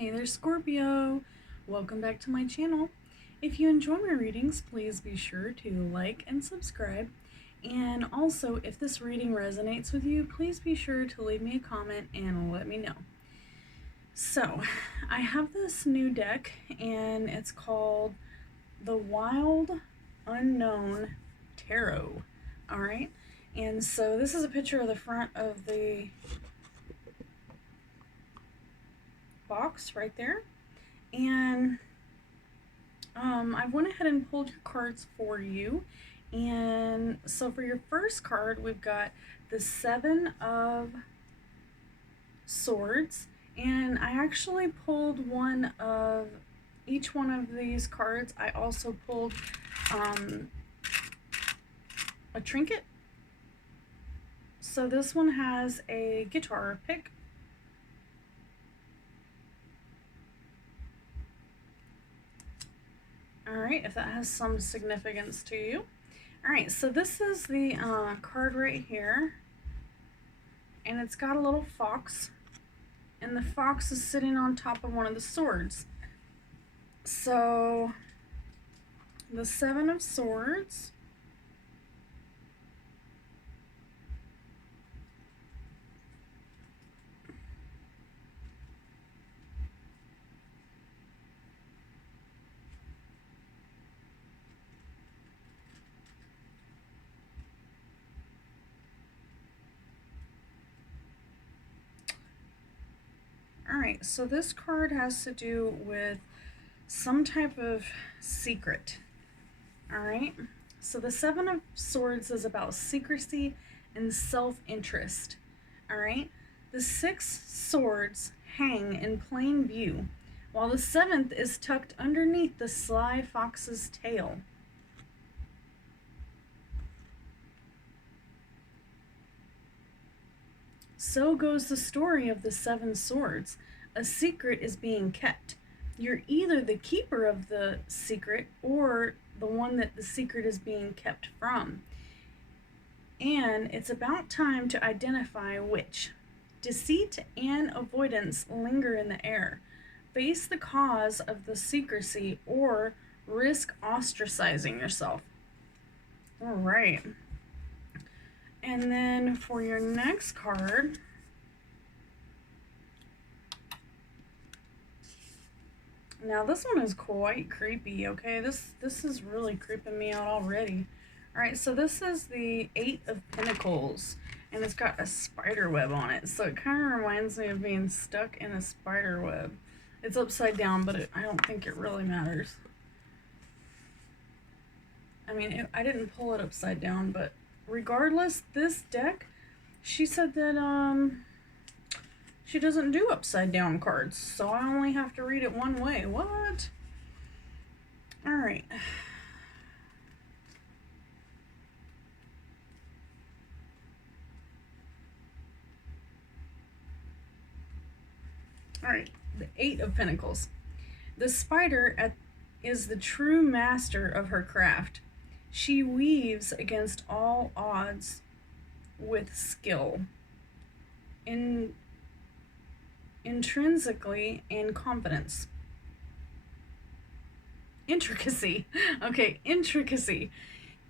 Hey there, Scorpio! Welcome back to my channel. If you enjoy my readings, please be sure to like and subscribe. And also, if this reading resonates with you, please be sure to leave me a comment and let me know. So, I have this new deck, and it's called the Wild Unknown Tarot. Alright? And so this is a picture of the front of the box right there. And I went ahead and pulled your cards for you. And so for your first card, we've got the Seven of Swords. And I actually pulled one of each one of these cards. I also pulled a trinket. So this one has a guitar pick. Alright, if that has some significance to you. Alright, so this is the card right here. And it's got a little fox. And the fox is sitting on top of one of the swords. So, the Seven of Swords. Alright, so this card has to do with some type of secret. Alright, so the Seven of Swords is about secrecy and self-interest. Alright, the Six Swords hang in plain view, while the seventh is tucked underneath the sly fox's tail. So goes the story of the Seven Swords. A secret is being kept. You're either the keeper of the secret or the one that the secret is being kept from. And it's about time to identify which. Deceit and avoidance linger in the air. Face the cause of the secrecy or risk ostracizing yourself. All right. And then for your next card, now this one is quite creepy, okay? This is really creeping me out already. Alright, so this is the Eight of Pentacles, and it's got a spider web on it, so it kind of reminds me of being stuck in a spider web. It's upside down, but I don't think it really matters. I mean, I didn't pull it upside down, but regardless, this deck, she said that she doesn't do upside down cards, so I only have to read it one way. What? Alright. Alright, the Eight of Pentacles. The spider is the true master of her craft. She weaves against all odds with skill, intrinsically, and confidence. Intricacy. Okay, intricacy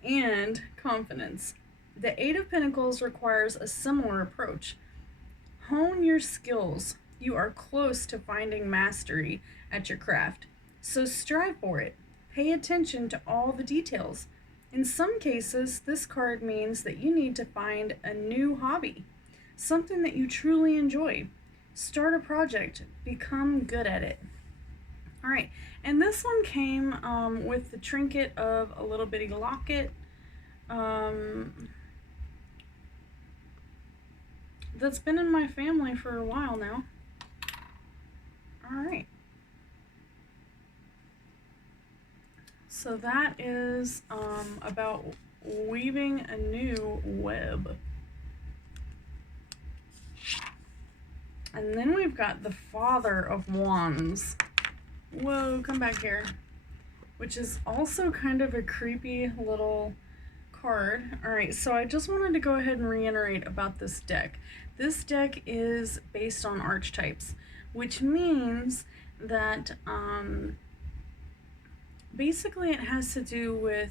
and confidence. The Eight of Pentacles requires a similar approach. Hone your skills. You are close to finding mastery at your craft, so strive for it. Pay attention to all the details. In some cases, this card means that you need to find a new hobby, something that you truly enjoy. Start a project, become good at it. Alright, and this one came with the trinket of a little bitty locket that's been in my family for a while now. Alright. So that is about weaving a new web. And then we've got the Father of Wands. Whoa, come back here. Which is also kind of a creepy little card. Alright, so I just wanted to go ahead and reiterate about this deck. This deck is based on archetypes, which means that basically it has to do with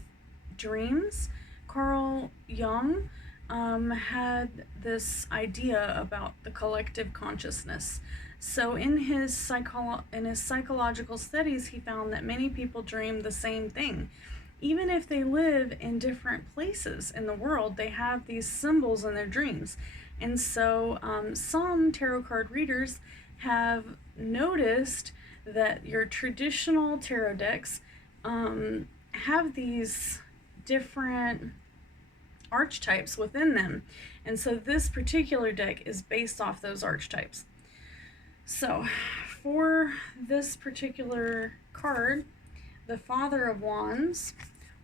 dreams. Carl Jung had this idea about the collective consciousness. So in his psychological studies, he found that many people dream the same thing. Even if they live in different places in the world, they have these symbols in their dreams. And so some tarot card readers have noticed that your traditional tarot decks have these different archetypes within them. And so this particular deck is based off those archetypes. So for this particular card, the Father of Wands,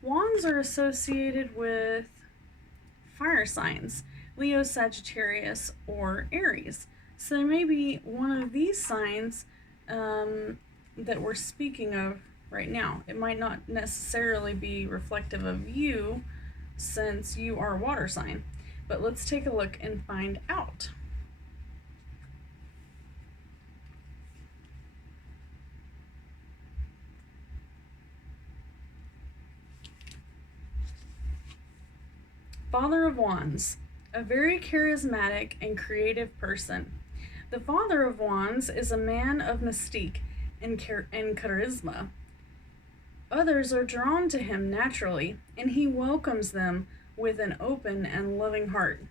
wands are associated with fire signs, Leo, Sagittarius, or Aries. So there may be one of these signs that we're speaking of right now. It might not necessarily be reflective of you since you are a water sign, but let's take a look and find out. Father of Wands, a very charismatic and creative person. The Father of Wands is a man of mystique and charisma. Others are drawn to him naturally, and he welcomes them with an open and loving heart.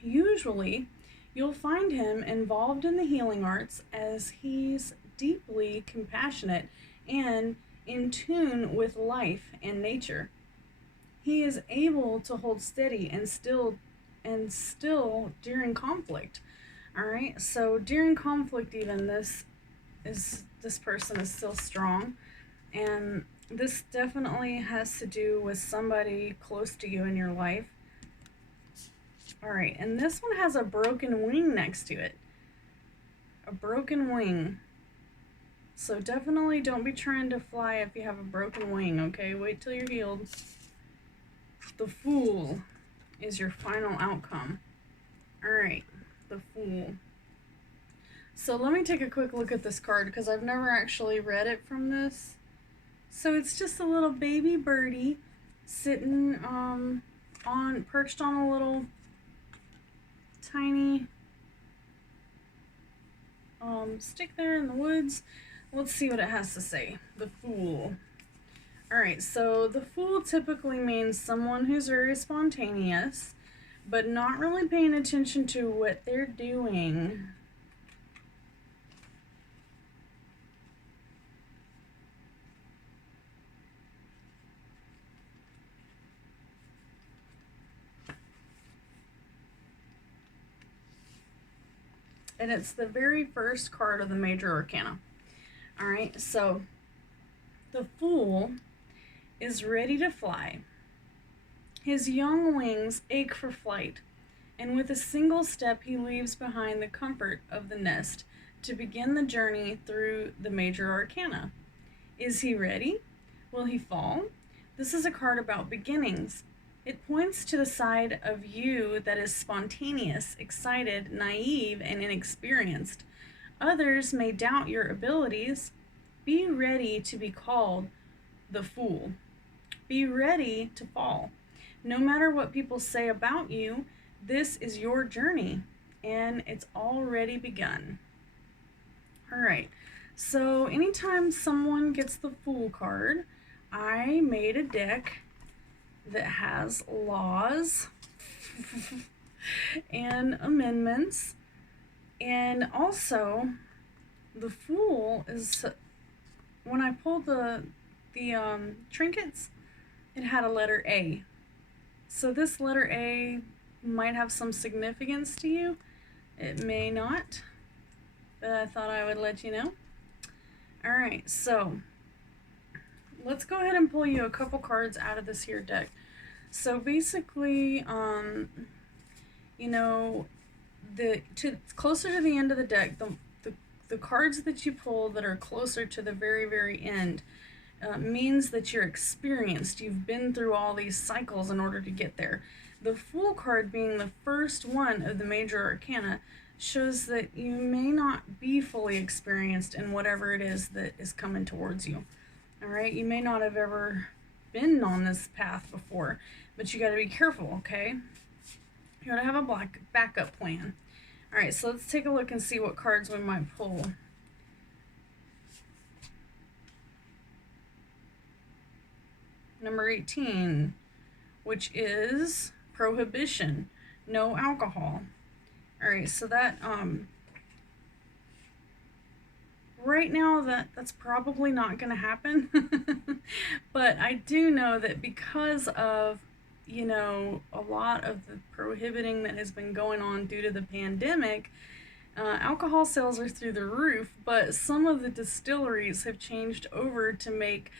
Usually, you'll find him involved in the healing arts as he's deeply compassionate and in tune with life and nature. He is able to hold steady and still during conflict. All right, so during conflict, even this person is still strong, and this definitely has to do with somebody close to you in your life. All right, and this one has a broken wing next to it. A broken wing. So definitely don't be trying to fly if you have a broken wing, okay? Wait till you're healed. The Fool is your final outcome. All right, the Fool. So let me take a quick look at this card because I've never actually read it from this. So it's just a little baby birdie sitting perched on a little tiny stick there in the woods. Let's see what it has to say. The Fool. Alright, so the Fool typically means someone who's very spontaneous, but not really paying attention to what they're doing. And it's the very first card of the Major Arcana. Alright, so the Fool is ready to fly. His young wings ache for flight, and with a single step he leaves behind the comfort of the nest to begin the journey through the Major Arcana. Is he ready? Will he fall? This is a card about beginnings. It points to the side of you that is spontaneous, excited, naive, and inexperienced. Others may doubt your abilities. Be ready to be called the Fool. Be ready to fall. No matter what people say about you, this is your journey, and it's already begun. All right, so anytime someone gets the Fool card, I made a deck that has laws and amendments, and also the Fool is, when I pulled the trinkets, it had a letter A. So this letter A might have some significance to you. It may not, but I thought I would let you know. All right, so let's go ahead and pull you a couple cards out of this here deck. So basically, you know, closer to the end of the deck, the cards that you pull that are closer to the very, very end means that you're experienced. You've been through all these cycles in order to get there. The Fool card being the first one of the Major Arcana shows that you may not be fully experienced in whatever it is that is coming towards you. All right, you may not have ever been on this path before, but you got to be careful, okay? You got to have a backup plan. All right, so let's take a look and see what cards we might pull. Number 18, which is prohibition, no alcohol. All right, so that right now that's probably not going to happen. But I do know that because of, you know, a lot of the prohibiting that has been going on due to the pandemic, alcohol sales are through the roof, but some of the distilleries have changed over to make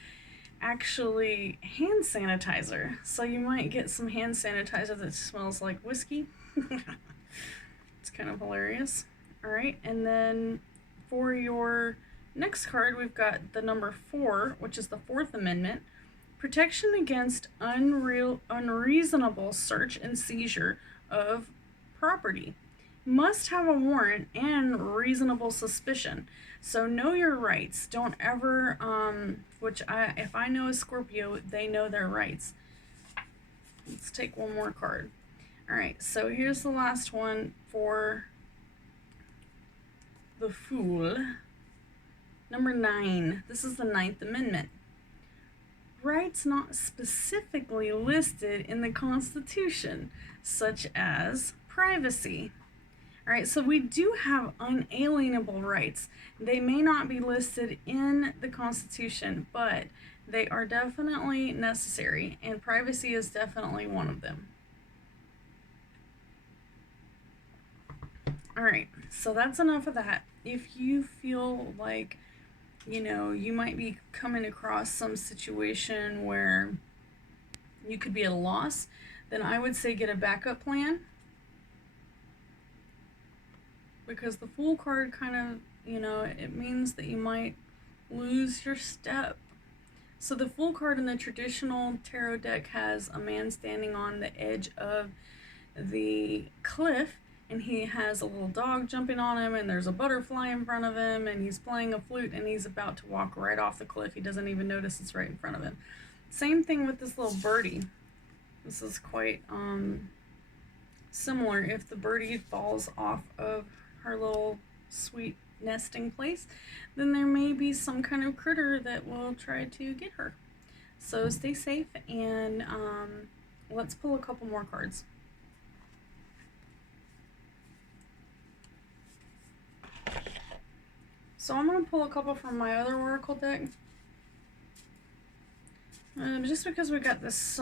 actually hand sanitizer. So you might get some hand sanitizer that smells like whiskey. It's kind of hilarious. All right, and then for your next card, we've got the number 4, which is the Fourth Amendment. Protection against unreasonable search and seizure of property. Must have a warrant and reasonable suspicion. So know your rights. Don't ever, if I know a Scorpio, they know their rights. Let's take one more card. All right, so here's the last one for the Fool. Number 9. This is the Ninth Amendment. Rights not specifically listed in the Constitution, such as privacy. All right, so we do have unalienable rights. They may not be listed in the Constitution, but they are definitely necessary, and privacy is definitely one of them. All right, so that's enough of that. If you feel like, you know, you might be coming across some situation where you could be at a loss, then I would say get a backup plan. Because the Fool card kind of, you know, it means that you might lose your step. So the Fool card in the traditional tarot deck has a man standing on the edge of the cliff, and he has a little dog jumping on him, and there's a butterfly in front of him, and he's playing a flute, and he's about to walk right off the cliff. He doesn't even notice it's right in front of him. Same thing with this little birdie. This is quite similar. If the birdie falls off of her little sweet nesting place, then there may be some kind of critter that will try to get her. So stay safe, and let's pull a couple more cards. So I'm going to pull a couple from my other oracle deck. Just because we got this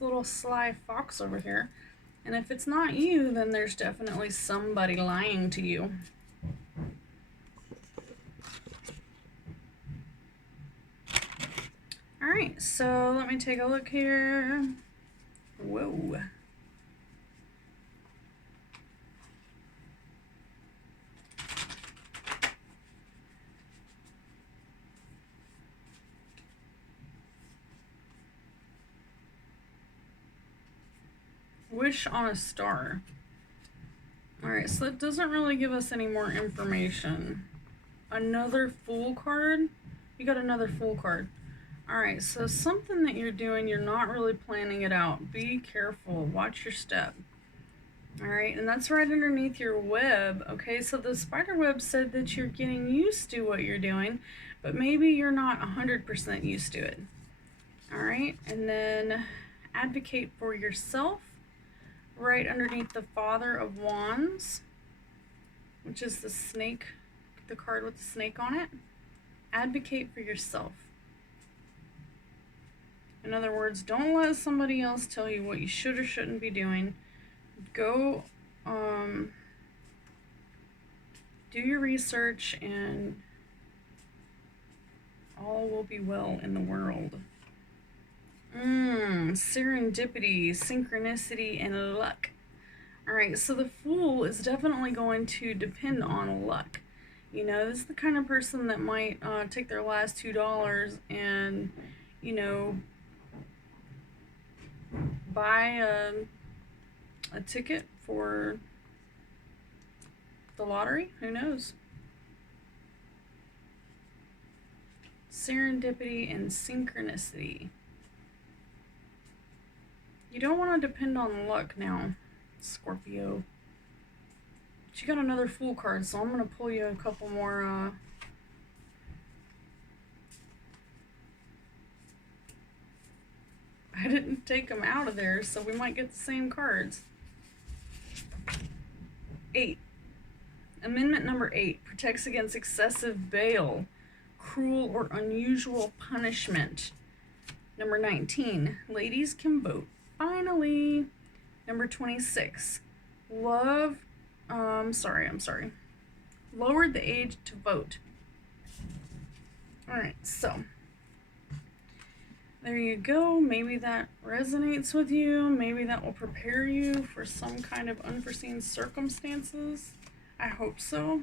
little sly fox over here. And if it's not you, then there's definitely somebody lying to you. Alright, so let me take a look here. Whoa. Wish on a star. Alright, so it doesn't really give us any more information. Another Fool card? You got another Fool card. Alright, so something that you're doing, you're not really planning it out. Be careful. Watch your step. Alright, and that's right underneath your web. Okay, so the spider web said that you're getting used to what you're doing, but maybe you're not 100% used to it. Alright, and then advocate for yourself. Right underneath the Father of Wands, which is the snake, the card with the snake on it. Advocate for yourself. In other words, don't let somebody else tell you what you should or shouldn't be doing. Go do your research, and all will be well in the world. Serendipity, synchronicity, and luck. Alright, so the Fool is definitely going to depend on luck. You know, this is the kind of person that might take their last $2 and, you know, buy a ticket for the lottery? Who knows? Serendipity and synchronicity. You don't want to depend on luck now, Scorpio. But you got another Fool card, so I'm going to pull you a couple more, I didn't take them out of there, so we might get the same cards. 8. Amendment number 8 protects against excessive bail, cruel or unusual punishment. Number 19, ladies can vote. Finally. Number 26, love, I'm sorry. Lowered the age to vote. Alright, so there you go. Maybe that resonates with you. Maybe that will prepare you for some kind of unforeseen circumstances. I hope so.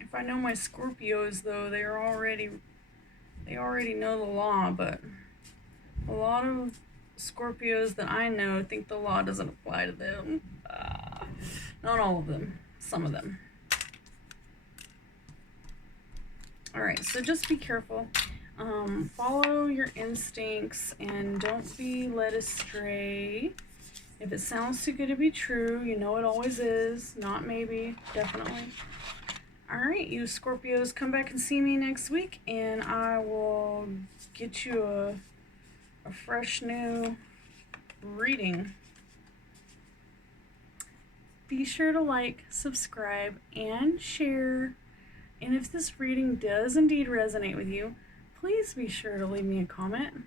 If I know my Scorpios, though, they already know the law, but a lot of Scorpios that I know think the law doesn't apply to them. Not all of them. Some of them. Alright, so just be careful. Follow your instincts and don't be led astray. If it sounds too good to be true, you know it always is. Not maybe, definitely. Alright, you Scorpios, come back and see me next week and I will get you a fresh new reading. Be sure to like, subscribe, and share. And if this reading does indeed resonate with you, please be sure to leave me a comment.